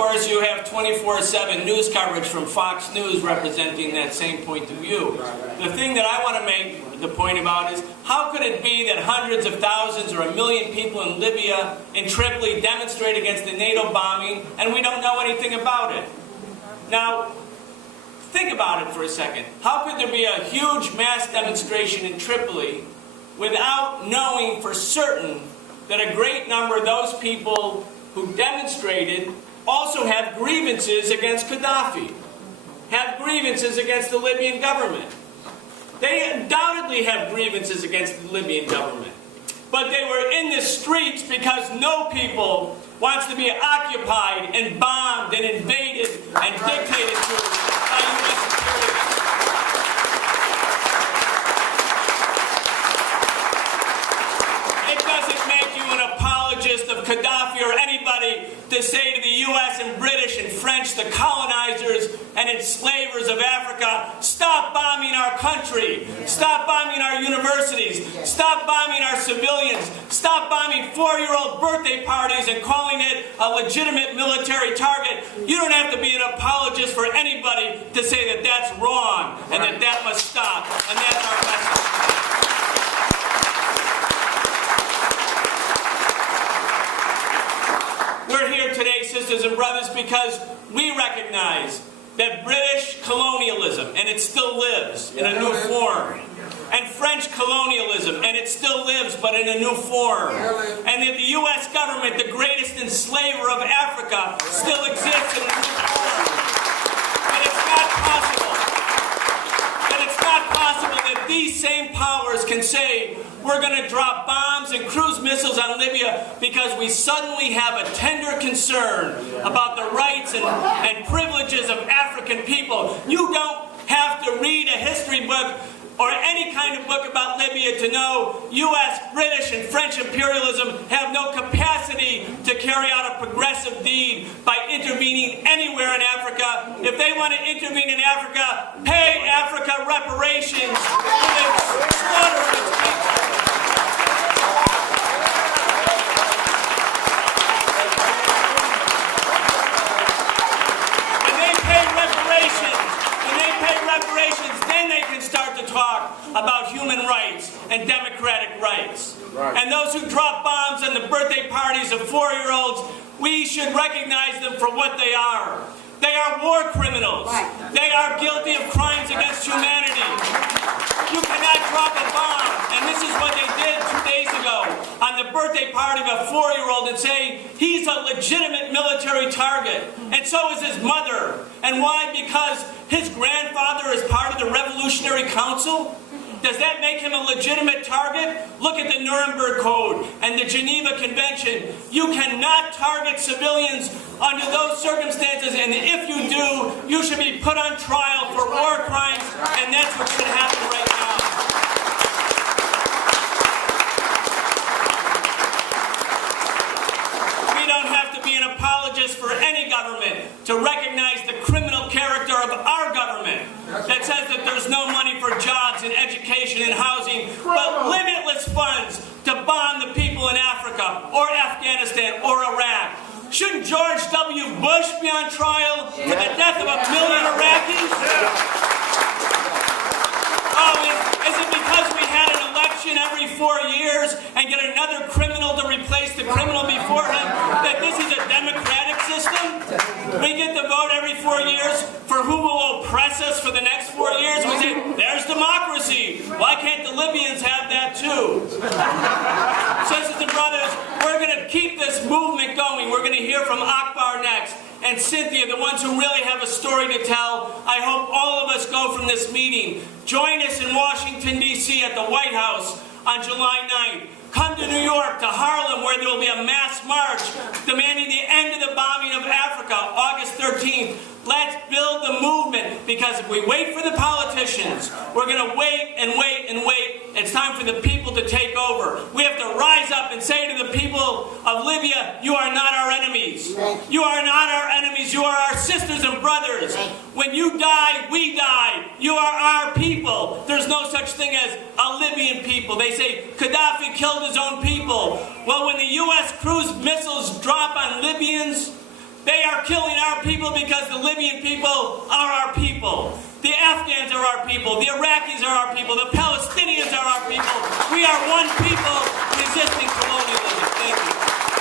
course, you have 24/7 news coverage from Fox News representing that same point of view. The thing that I want to make the point about is, how could it be that hundreds of thousands or 1 million people in Libya, in Tripoli, demonstrate against the NATO bombing, and we don't know anything about it? Now, think about it for a second. How could there be a huge mass demonstration in Tripoli without knowing for certain that a great number of those people who demonstrated also have grievances against Gaddafi, have grievances against the Libyan government? They undoubtedly have grievances against the Libyan government. But they were in the streets because no people wants to be occupied and bombed and invaded and dictated to by U.S. imperialists. It doesn't make you an apologist of Gaddafi or anybody to say to the U.S. and British and French, the colonizers and enslavers of Africa, stop bombing our country, stop bombing our universities, stop bombing our civilians, stop bombing 4-year-old birthday parties and calling it a legitimate military target. You don't have to be an apologist for anybody to say that that's wrong and that that must stop, and that's our message. We're here today, sisters and brothers, because we recognize that British colonialism, and it still lives in a new form, and French colonialism, and it still lives, but in a new form, and that the U.S. government, the greatest enslaver of Africa, still exists in a new form. And it's not possible. And it's not possible that these same powers can say, we're going to drop bombs and cruise missiles on Libya because we suddenly have a tender concern about the rights and privileges of African people. You don't have to read a history book or any kind of book about Libya to know U.S., British, and French imperialism have no capacity to carry out a progressive deed by intervening anywhere in Africa. If they want to intervene in Africa, pay Africa reparations for the slaughter of its people. Then they can start to talk about human rights and democratic rights. Right. And those who drop bombs on the birthday parties of 4-year-olds, we should recognize them for what they are. They are war criminals. Right. They are guilty of crimes against humanity. You cannot drop a bomb, and this is what they did 2 days ago on the birthday party of a 4-year-old and say he's a legitimate military target, and so is his mother. And why? Because his grandfather is part of the Revolutionary Council? Does that make him a legitimate target? Look at the Nuremberg Code and the Geneva Convention. You cannot target civilians under those circumstances, and if you do, you should be put on trial for war crimes, and that's what should happen right now. We don't have to be an apologist for any government to recognize the criminal character of our government that says that there's no money for jobs and education and housing, but limitless funds to bomb the people in Africa or Afghanistan or Iraq. Shouldn't George W. Bush be on trial for the death of 1 million Iraqis? Oh, is it because we had an election every 4 years and get another criminal to replace the criminal before him that this is a democratic system? We get to vote every 4 years for who will oppress us for the next 4 years. We say, there's democracy. Why can't the Libyans have that too? Sisters and brothers, we're going to keep this movement going. We're going to hear from Akbar next, and Cynthia, the ones who really have a story to tell. I hope all of us go from this meeting. Join us in Washington, D.C. at the White House on July 9th. Come to New York, to Harlem, where there will be a mass march demanding the end of the bombing of Africa, August 13th. Let's build the movement, because if we wait for the politicians, we're going to wait and wait and wait. It's time for the people to take over. We have to rise up and say to the people of Libya, you are not our enemies. You are not our enemies. You are our sisters and brothers. When you die, we die. You are our people. There's no such thing as a Libyan people. They say Gaddafi killed his own people. Well, when the U.S. cruise missiles drop on Libyans, They are killing our people because the Libyan people are our people. The Afghans are our people. The Iraqis are our people. The Palestinians are our people. We are one people resisting